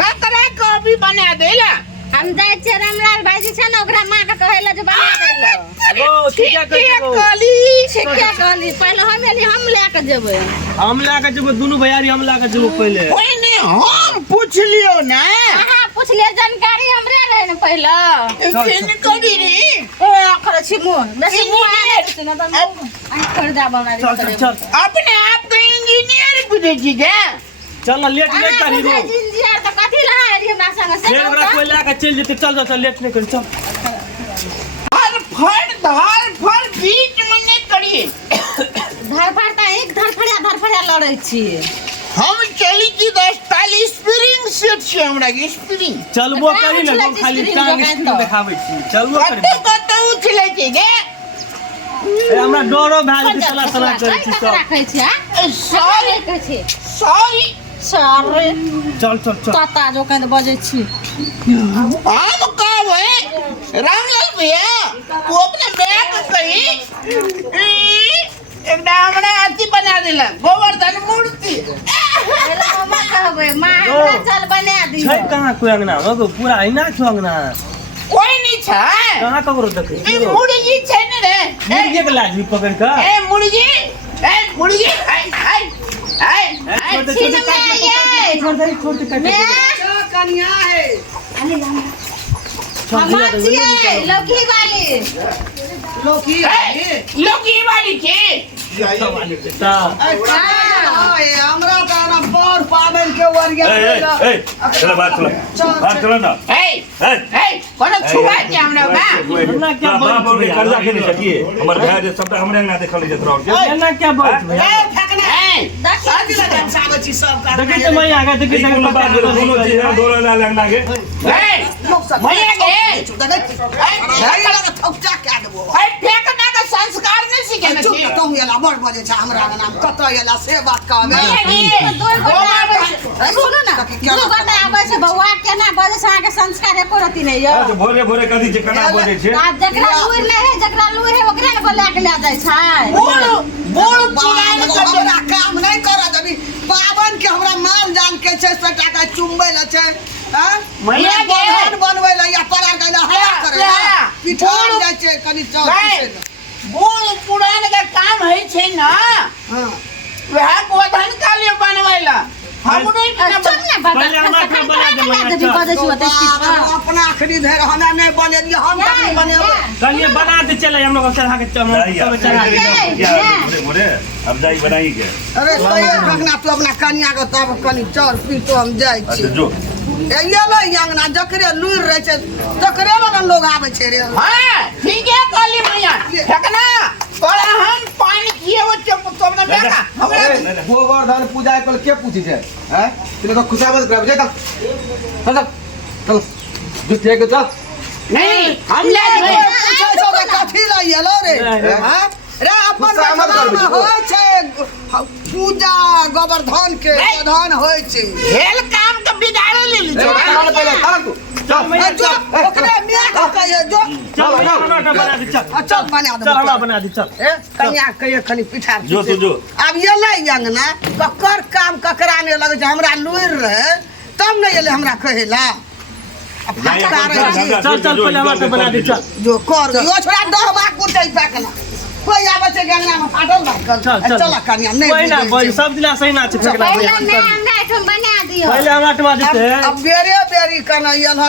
ककरा को अभी बना देला हम जाय छे रामलाल भाईजी छे ना ओकरा मां के कहैला जे बना देला ओ ठीक है कहली पहले हम लेके जेबै हम लेके जेबै दुनु भैयारी हम लेके जेबै पहले कोई नहीं हम पूछ लियो ना हां पूछ ले जानकारी हमरे रहे न पहले सेन करी रे ए अखर छी मुंह बेसी मुंह नहीं रहते ना तो आई कर जा बना रे चल अपने आप को इंजीनियर बुझे छी के चल लेट नहीं करी रो इंजीनियर तो कथि लहा रे हमरा संग से फिर ओकरा कोई लेके चल जेते चल लेट नहीं करी चल हर धार फर बीच में नहीं करिए धरफड़ता एक धरफड़िया लड़ै छी हम चली की 10 स्प्रिंग सेट छे हमरा के स्प्रिंग चलबो करी ना हम खाली टांग स्प्रिंग देखाबै छी चलबो करी कत उछले छी गे ए हमरा डरो भाग के सला करै छी सब राखै छी सॉरी कहै छी सॉरी चल तता जो कह बजे छी हम का है रामलाल भैया तू अपने बैग कही एकटा हमरा अथी बना देला गोवर्धन मूर्ति मम्मा कहबै मां हमरा चल बना दी छै कहां कोई अंगना हो पूरा आईना छ अंगना कोई नहीं छै कहां ककरो देखे ई मुर्गी छै ने रे मुर्गी के लाजी पकड़ के ए मुर्गी हाय छोटे कन्या है लौकी वाली के हमरा तारा बड़ पावन के वरिया चलो बात चलो ना कोनो छुआ के हमरा बा क्या बाप रे कर्जा के नहीं सकिए हमर भाई जे सबटा हमरे ना देखल जे तोरा के एना क्या बात भैया देखि त मैं आगे देखि कोनो बात दोनों चीज दोला ला लगना के भैया के ठोकचा के देबो फेंकना का संस्कार नहीं सीखे ना चुप तो होला बड़ बजे छ हमरा नाम कत एला से बात कहबे सुनो ना दू गोटा आबै छै बौआ केना बजे छै आके संस्कार एको रति नहीं यो तो भोरे भोरे कदी जे कना बजे छे आ जकरा लूर नहीं है जकरा लूर है ओकरे ने बोला के ले जाय छै बोल पुरान हमरा काम नहीं कर देबी पावन के हमरा माल जान के छै सटा का चुम्बै ल छै हां मैया के बनबै ल या परा गइला हला करे पिठान जाय छै कनी चौक बोल पुरान का काम है छे ना हां वह गोधन का लिए बनवाइला हम नहीं पहले हमरा के बना दे बजे छी ओते अपना आखरी धर हमरा नहीं बनेलिए हम कभी बनेबै कलिए बना दे चले हम लोग चढ़ा के सब चढ़ा भोरे भोरे अब जाई बनाई के अरे सही भगना तो अपना कन्या के तब कनी चौर पी तो हम जाय छी अच्छा जो एयले अंगना जकरे लूर रहे छै तकरे वाला लोग आवे छै रे हां ठीक है काली मैया फेंकना तोरा हम पानी किए वो तुमने बेटा हमरा गोवर्धन पूजा कल के पूछी छै हैं तने तो खुशामद करब जा चल जो ठीक चल नहीं हम ले पूछै छौ के कथि ल एलो रे हैं रे अपन में होय छै पूजा गोवर्धन के प्रधान होय छै हेल काम के बिगाड़े ले ली पहले चल तू जो ओकरे मियां के कहिए जो चल हमरा के बना दे चल बना दे चल हमरा बना दे चल कन्या कहिए खाली पिठार जो तू जो अब एले अंगना ककर काम ककरा ने लगे छै हमरा लूर रहे तब नहीं एले हमरा कहेला अब चल पहले हमरा के बना दे चल जो कर यो छोड़ा डहबा कुटै फेकना कोई आवे छै गंगा में फाटल बात चल कन्या नहीं कोई ना कोई सब दिला सही ना छै फेकला पहले मैं हमरा एठम बना दियो पहले हमरा टमा देते अब बेरी कना एल ह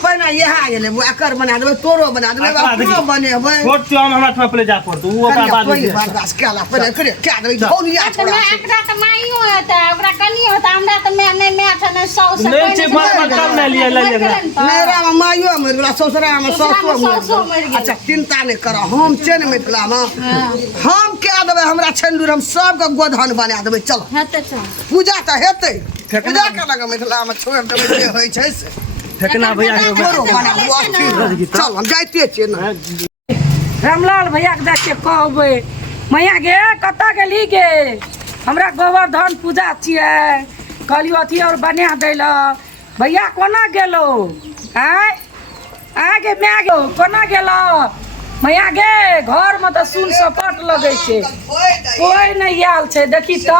पहिने यहा एले एकर बना देबै तोरो बना देबै अपनो बनेबै छोट काम हमरा टमा पहले जा पड़तो ओकरा बाद कोई बर्दाश्त केला पहले करे क्या देबै कौनिया छोड़ा मैं एकरा त माइयो होता ओकरा कनी होता हमरा त मैं नहीं छ नहीं सौ से नहीं छै बार काम नहीं लिए ले मेरा में माइयो मर गेला ससुरा में ससुर मर गेला अच्छा चिंता नहीं कर हम चेन मिथिला में हम क्या देबै हमरा छंदूर हम सब के गोधन बना देबै चल हेते छ पूजा त हेतै पूजा के लगे मिथिला में छोड़ देबै जे होय छै से फेकना भैया के चल हम जाइते छियै ना रामलाल भैया के जाके कहबै मैया गे कत गेली गे हमरा गोवर्धन पूजा छियै कहलियो अथी और बना दैल भैया कोना गेलो आय आगे मैं गो कोना गेलो मैया गे घर में तो सुन सपाट लगे छै कोई नहीं आयल छै देखी तो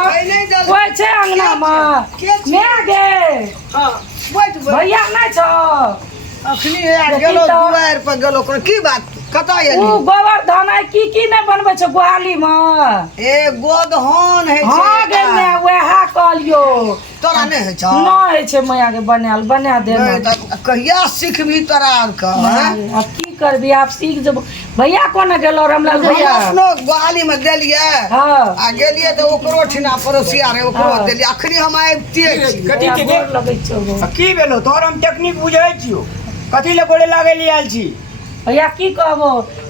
कोई छै अंगना में मैं गे भैया नहीं छो अखनी है गेलो दुआर पर गेलो की बात कता उ एली गोवर्धन है की नहीं बनबै छ गोहाली में ए गोदहन है हाँ गे ने वह कहलियो तोरा नहीं है छ नहीं है मैया के बनाल बना दे कहिया सीखबी तोरा का अब की करबी आप सीख जब भैया कोना गेलो रामलाल भैया अपनो गोहाली में देलिए हां आ गेलिए तो ओकरो ठिना पड़ोसिया रे ओकरो देलिए अखनी हम आबिते छी कथी के गोर लगै छौ की भेलो तोहर हम टेक्निक बुझै छियो कथी ले गोड़े लागे ले आयल छी भैया की कहबो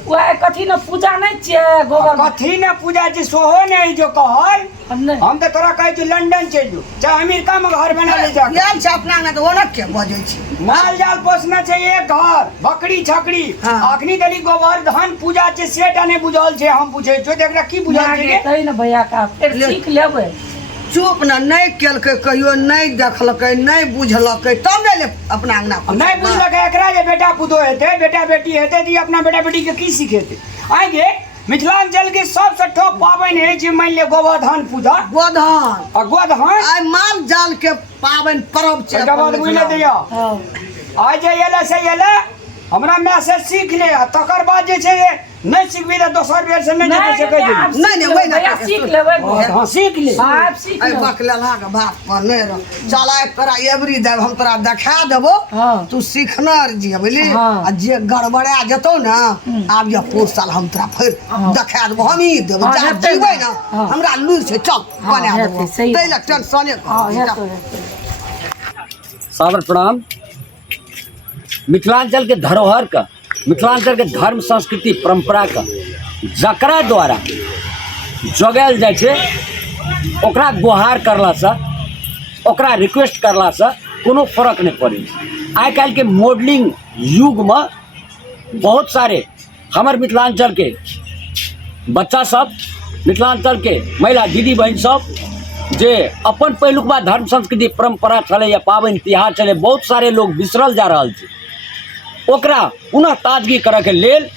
वह कथी न पूजा नहीं छिए गोबर कथी ने पूजा छी सोहो नहीं जो कहल हम नहीं हम तो तोरा कहै छी लंदन चल जो चाहे अमेरिका में घर बना ले जा यार से अपना ने तो ओना के बजै छी माल जाल पोसना छै एक घर बकरी छकड़ी हाँ। अखनी दली गोवर्धन पूजा छै सेटा ने बुझल छै हम पूछै छियो देखरा की बुझल छै गे? तै न भैया का फिर सीख लेबै चुप न नहीं केलकै कहियो नहीं देखलकै नहीं बुझलकै तब ने ले अपना अंगना पर नहीं बुझलक एकरा जे बेटा पुतो हेतै बेटा बेटी हेतै दी अपना बेटा बेटी के की सिखेतै आइ गे मिथिलांचल के सबसे टॉप पाबनि है जे मान ले गोवर्धन पूजा गोधन आ गोवर्धन आइ माल जाल के पाबनि पर्व छै एकरा बाद बुझले दिया हां आइ जे एले से एले हमरा मैसेज सीख ले आ तकर बाद जे छै नहीं सीखबी त दोसर बेर से नहीं जेतै से कहि देबी नहीं, वही ना भैया करके सीख सुन। लेबै हां सीख ले आप सीख आई लेबै बकलेला के बात पर नहीं रह चला एक तोरा एवरी देव हम तोरा देखा देबो हाँ। तू सीखनर जी बुझली हाँ। आ जे गड़बड़ा जतो ना आब ये 5 साल हम तोरा फिर देखा देबो हम ही देबो हाँ, जा हेतै जीबै ना। ना हाँ। हमरा लुर से चल हाँ, बना हेतै, देबो सही तै बात। लग टेंशन हां कर हेतै सादर प्रणाम। मिथिलांचल के धरोहर का मिथिलांचल के धर्म संस्कृति परंपरा का जकरा द्वारा जोगायल जाइ छै ओकरा गुहार करला से ओकरा रिक्वेस्ट करला से कोनो फर्क नहीं पड़े। आइ काल्हि के मॉडलिंग युग में बहुत सारे हमर मिथिलांचल के बच्चा सब मिथिलांचल के महिला दीदी बहन सब जे अपन पहिलुकबा धर्म संस्कृति परंपरा चले या पाबनि तिहार चले बहुत सारे लोग बिसरल जा रहल छै ओकरा पुनः ताजगी करे के लेल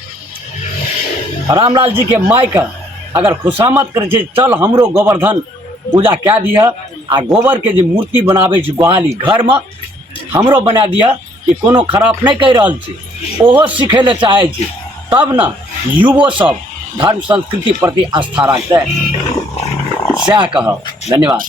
रामलाल जी के माय के अगर खुशामद करे छै चल हमरो गोवर्धन पूजा कए दिह आ गोबर के जे मूर्ति बनाबै छै गोहाली घर में हमरो बना दिह कि कोनो खराब नहीं कहि रहल छै ओहो सिखे ले चाहे छै तब न युवो सब धर्म संस्कृति प्रति आस्था रखतै सएह कहब। धन्यवाद।